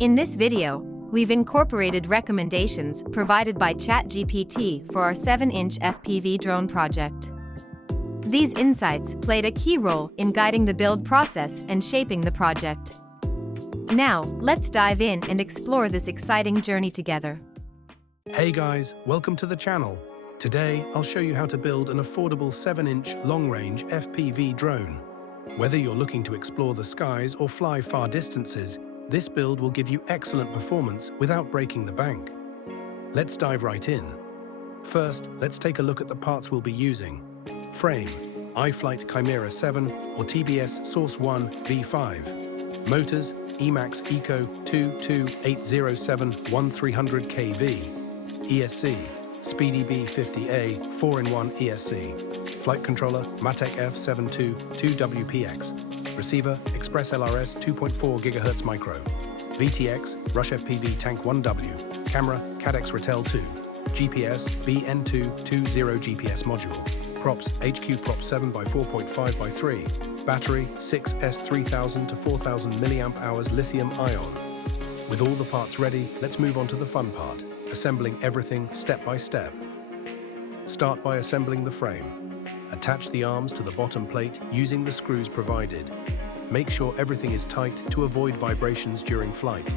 In this video, we've incorporated recommendations provided by ChatGPT for our 7-inch FPV drone project. These insights played a key role in guiding the build process and shaping the project. Now, let's dive in and explore this exciting journey together. Hey guys, welcome to the channel. Today, I'll show you how to build an affordable 7-inch long-range FPV drone. Whether you're looking to explore the skies or fly far distances, this build will give you excellent performance without breaking the bank. Let's dive right in. First, let's take a look at the parts we'll be using. Frame, iFlight Chimera 7 or TBS Source 1 V5. Motors, Emax Eco 22807-1300 kV. ESC, Speedy B50A 4-in-1 ESC. Flight controller, Matek F72 2WPX. Receiver, Express LRS 2.4 GHz micro. VTX, Rush FPV Tank 1W. Camera, Cadex Ratel 2. GPS, BN220 GPS module. Props, HQProp 7x4.5x3. Battery, 6S3000 to 4000 mAh lithium ion. With all the parts ready, let's move on to the fun part, assembling everything step by step. Start by assembling the frame. Attach the arms to the bottom plate using the screws provided. Make sure everything is tight to avoid vibrations during flight.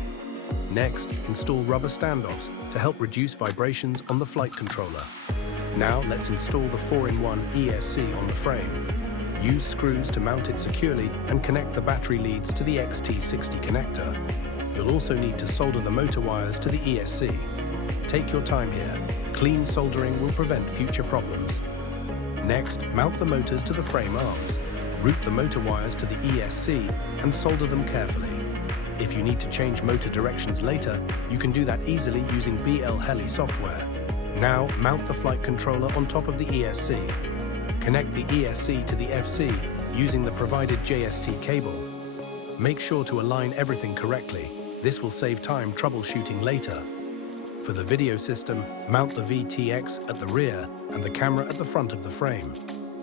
Next, install rubber standoffs to help reduce vibrations on the flight controller. Now let's install the 4-in-1 ESC on the frame. Use screws to mount it securely and connect the battery leads to the XT60 connector. You'll also need to solder the motor wires to the ESC. Take your time here. Clean soldering will prevent future problems. Next, mount the motors to the frame arms. Route the motor wires to the ESC and solder them carefully. If you need to change motor directions later, you can do that easily using BL Heli software. Now, mount the flight controller on top of the ESC. Connect the ESC to the FC using the provided JST cable. Make sure to align everything correctly. This will save time troubleshooting later. For the video system, mount the VTX at the rear and the camera at the front of the frame.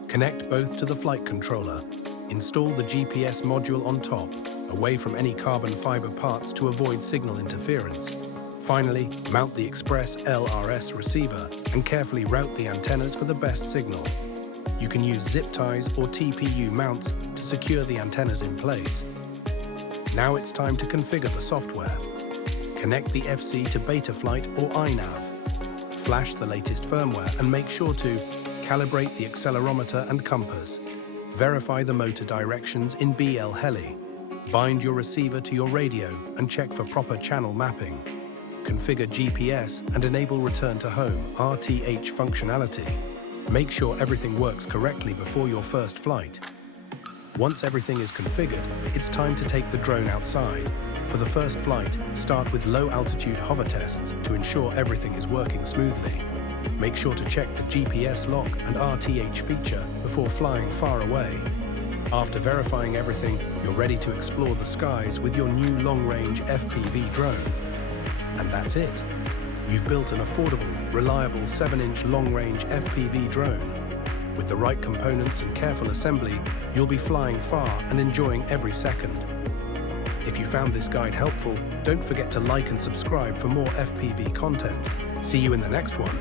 Connect both to the flight controller. Install the GPS module on top, away from any carbon fiber parts to avoid signal interference. Finally, mount the Express LRS receiver and carefully route the antennas for the best signal. You can use zip ties or TPU mounts to secure the antennas in place. Now it's time to configure the software. Connect the FC to Betaflight or iNav. Flash the latest firmware and make sure to calibrate the accelerometer and compass. Verify the motor directions in BL Heli. Bind your receiver to your radio and check for proper channel mapping. Configure GPS and enable return to home (RTH) functionality. Make sure everything works correctly before your first flight. Once everything is configured, it's time to take the drone outside. For the first flight, start with low-altitude hover tests to ensure everything is working smoothly. Make sure to check the GPS lock and RTH feature before flying far away. After verifying everything, you're ready to explore the skies with your new long-range FPV drone. And that's it. You've built an affordable, reliable 7-inch long-range FPV drone. With the right components and careful assembly, you'll be flying far and enjoying every second. If you found this guide helpful, don't forget to like and subscribe for more FPV content. See you in the next one,